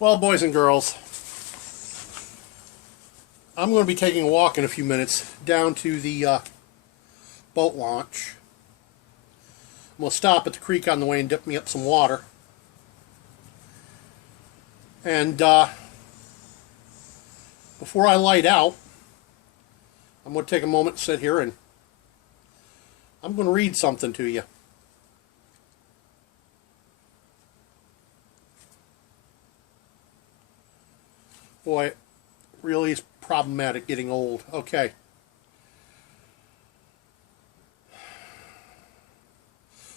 Well, boys and girls, I'm going to be taking a walk in a few minutes down to the boat launch. I'm going to stop at the creek on the way and dip me up some water. And before I light out, I'm going to take a moment to sit here and I'm going to read something to you. Boy, it really is problematic getting old. Okay.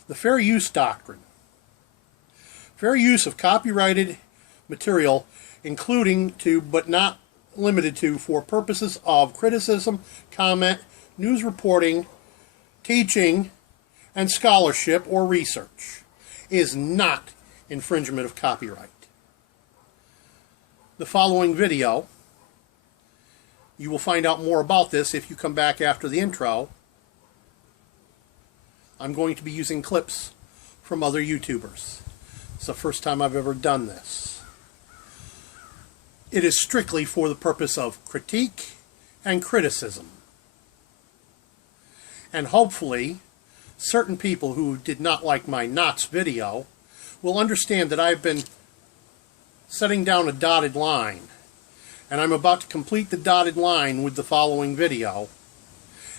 The fair use doctrine. Fair use of copyrighted material, including to, but not limited to, for purposes of criticism, comment, news reporting, teaching, and scholarship or research, is not infringement of copyright. The following video, you will find out more about this if you come back after the intro. I'm going to be using clips from other YouTubers. It's the first time I've ever done this. It is strictly for the purpose of critique and criticism. And hopefully, certain people who did not like my knots video will understand that I've been setting down a dotted line, and I'm about to complete the dotted line with the following video,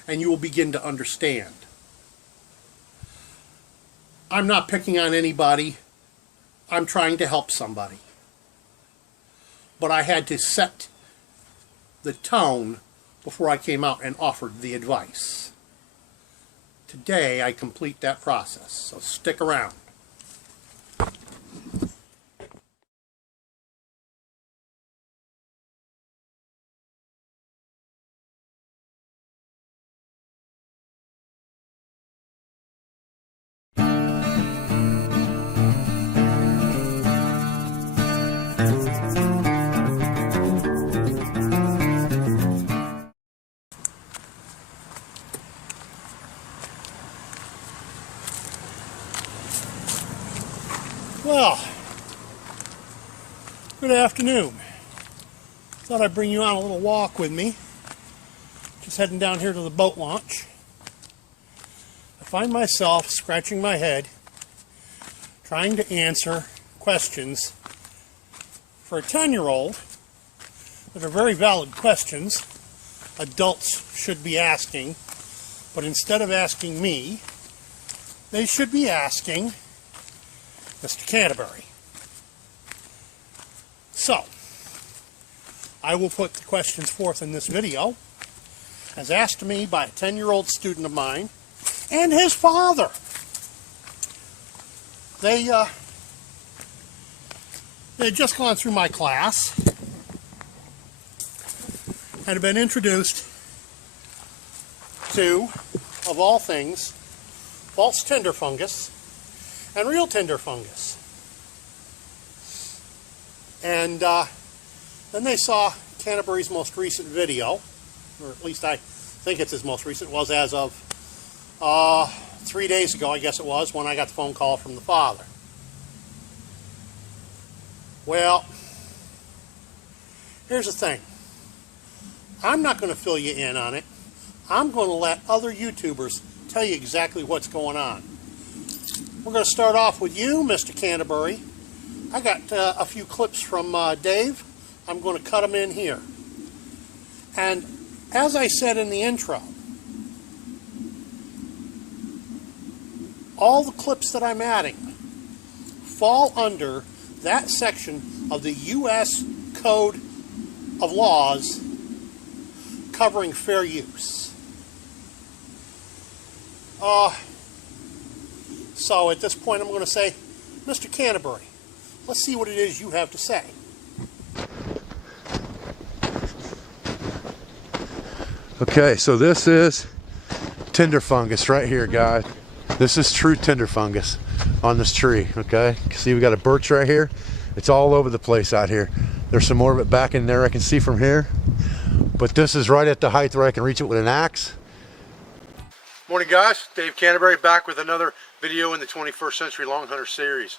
and you will begin to understand. I'm not picking on anybody. I'm trying to help somebody. But I had to set the tone before I came out and offered the advice. Today I complete that process, so stick around. Well, good afternoon. Thought I'd bring you on a little walk with me. Just heading down here to the boat launch. I find myself scratching my head, trying to answer questions for a 10-year-old that are very valid questions adults should be asking, but instead of asking me, they should be asking Mr. Cantaburry. So, I will put the questions forth in this video as asked to me by a 10-year-old student of mine and his father. They had just gone through my class and had been introduced to, of all things, false tinder fungus and real tinder fungus. And then they saw Cantaburry's most recent video, or at least I think it's his most recent, was as of 3 days ago, I guess it was, when I got the phone call from the father. Well, here's the thing. I'm not going to fill you in on it. I'm going to let other YouTubers tell you exactly what's going on. We're going to start off with you, Mr. Cantaburry. I got a few clips from Dave. I'm going to cut them in here. And as I said in the intro, all the clips that I'm adding fall under that section of the U.S. Code of Laws covering fair use. So at this point I'm going to say, Mr. Cantaburry, let's see what it is you have to say. Okay, so this is tinder fungus right here, guys. This is true tinder fungus on this tree, okay? See, we got a birch right here. It's all over the place out here. There's some more of it back in there I can see from here. But this is right at the height where I can reach it with an axe. Morning guys, Dave Cantaburry back with another video in the 21st Century Long Hunter series.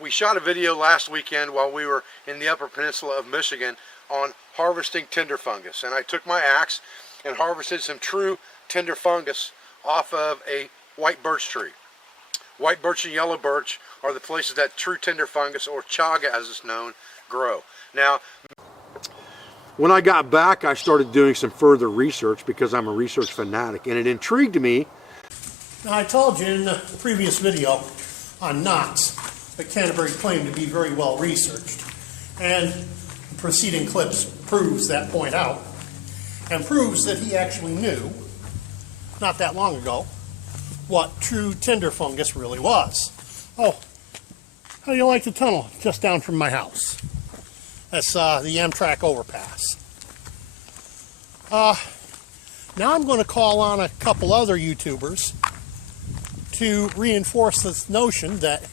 We shot a video last weekend while we were in the Upper Peninsula of Michigan on harvesting tinder fungus, and I took my axe and harvested some true tinder fungus off of a white birch tree. White birch and yellow birch are the places that true tinder fungus, or chaga as it's known, grow. Now, when I got back, I started doing some further research because I'm a research fanatic, and it intrigued me. Now, I told you in the previous video on knots that Cantaburry claimed to be very well researched, and the preceding clips proves that point out, and proves that he actually knew, not that long ago, what true tinder fungus really was. Oh, how do you like the tunnel just down from my house? That's the Amtrak overpass. Now I'm going to call on a couple other YouTubers to reinforce this notion that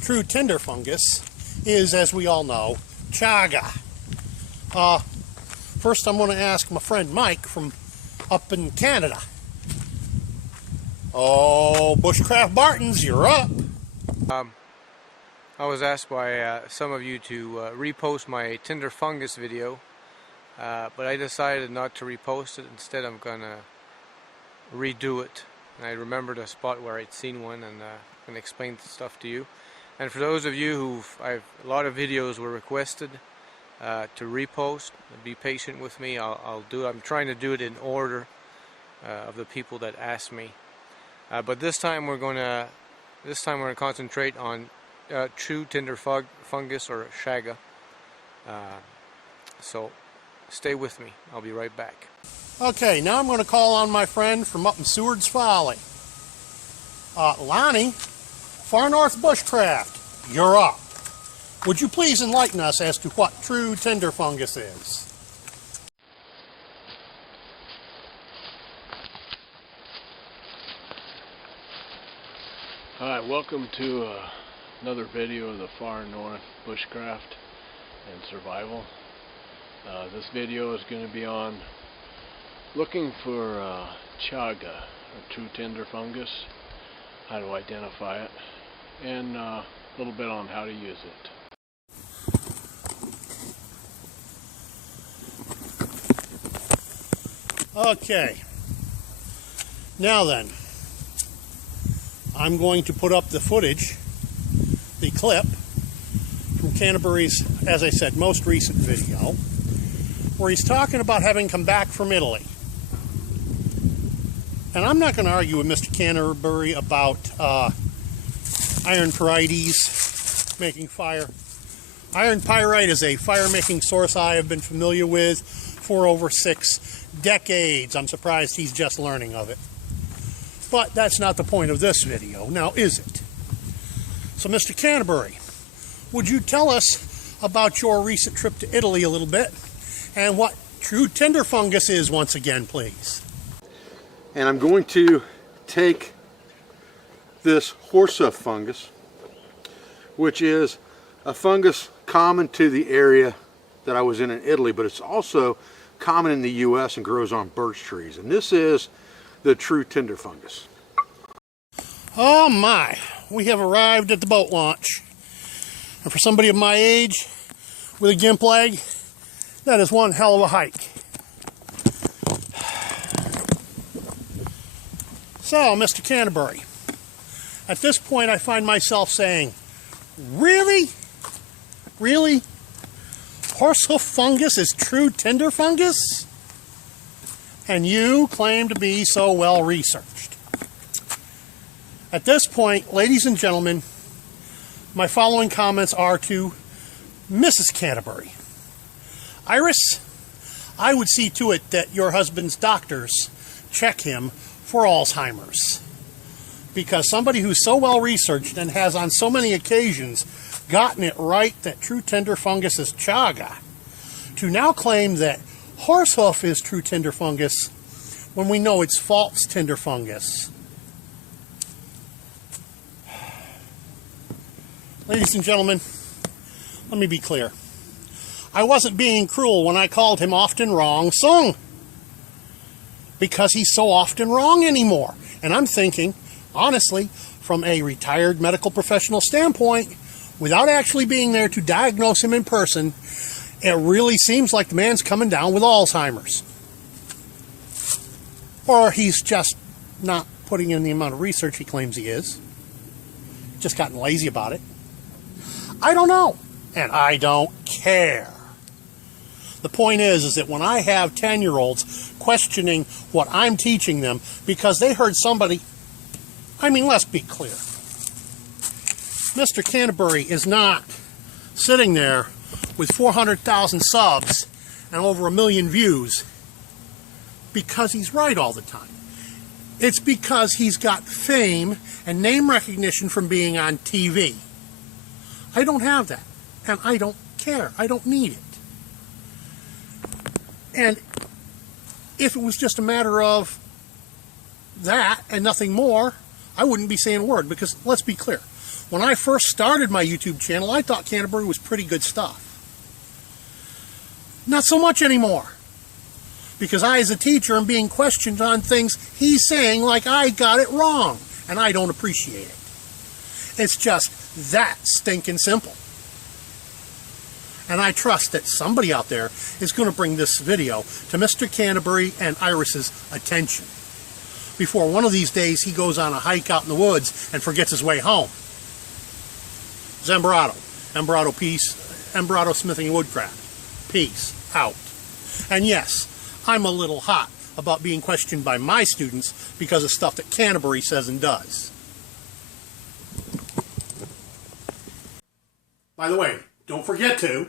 true tinder fungus is, as we all know, chaga. First I'm going to ask my friend Mike from up in Canada. Oh, Bushcraft Bartons, you're up. I was asked by some of you to repost my tinder fungus video, but I decided not to repost it. Instead, I'm gonna redo it. And I remembered a spot where I'd seen one, and I'm gonna explain the stuff to you. And for those of you a lot of videos were requested to repost. Be patient with me. I'll do it. I'm trying to do it in order of the people that asked me. But this time we're gonna concentrate on true tinder fungus, or chaga. So stay with me. I'll be right back. Okay, now I'm going to call on my friend from up in Seward's Folly. Lonnie, Far North Bushcraft, you're up. Would you please enlighten us as to what true tinder fungus is? Hi, welcome to another video of the Far North Bushcraft and Survival. This video is going to be on looking for chaga, or true tinder fungus, how to identify it, and a little bit on how to use it. Okay, now then, I'm going to put up the footage, the clip, from Cantaburry's, as I said, most recent video, where he's talking about having come back from Italy. And I'm not going to argue with Mr. Cantaburry about iron pyrites making fire. Iron pyrite is a fire-making source I have been familiar with for over 6 decades. I'm surprised he's just learning of it. But that's not the point of this video, now is it? So Mr. Cantaburry, would you tell us about your recent trip to Italy a little bit, and what true tinder fungus is once again, please? And I'm going to take this horsehoof fungus, which is a fungus common to the area that I was in Italy, but it's also common in the US and grows on birch trees. And this is the true tinder fungus. Oh my, we have arrived at the boat launch. And for somebody of my age with a gimp leg, that is one hell of a hike. So, Mr. Cantaburry, at this point I find myself saying, really? Really? Horsehoof fungus is true tinder fungus? And you claim to be so well researched. At this point, ladies and gentlemen, my following comments are to Mrs. Cantaburry. Iris, I would see to it that your husband's doctors check him for Alzheimer's. Because somebody who's so well researched and has on so many occasions gotten it right that true tinder fungus is chaga, to now claim that horsehoof is true tinder fungus when we know it's false tinder fungus. Ladies and gentlemen, let me be clear. I wasn't being cruel when I called him often wrong sung, because he's so often wrong anymore. And I'm thinking, honestly, from a retired medical professional standpoint, without actually being there to diagnose him in person, it really seems like the man's coming down with Alzheimer's. Or he's just not putting in the amount of research he claims he is. Just gotten lazy about it. I don't know. And I don't care. The point is that when I have 10-year-olds questioning what I'm teaching them because they heard somebody, I mean, let's be clear. Mr. Cantaburry is not sitting there with 400,000 subs and over 1 million views because he's right all the time. It's because he's got fame and name recognition from being on TV. I don't have that, and I don't care. I don't need it. And if it was just a matter of that and nothing more, I wouldn't be saying a word, because let's be clear. When I first started my YouTube channel, I thought Cantaburry was pretty good stuff. Not so much anymore. Because I, as a teacher, am being questioned on things he's saying like I got it wrong, and I don't appreciate it. It's just that stinking simple. And I trust that somebody out there is going to bring this video to Mr. Cantaburry and Iris's attention before one of these days he goes on a hike out in the woods and forgets his way home. It's Embarado. Embarado Peace. Embarado Smithing and Woodcraft. Peace out. And yes, I'm a little hot about being questioned by my students because of stuff that Cantaburry says and does. By the way, don't forget to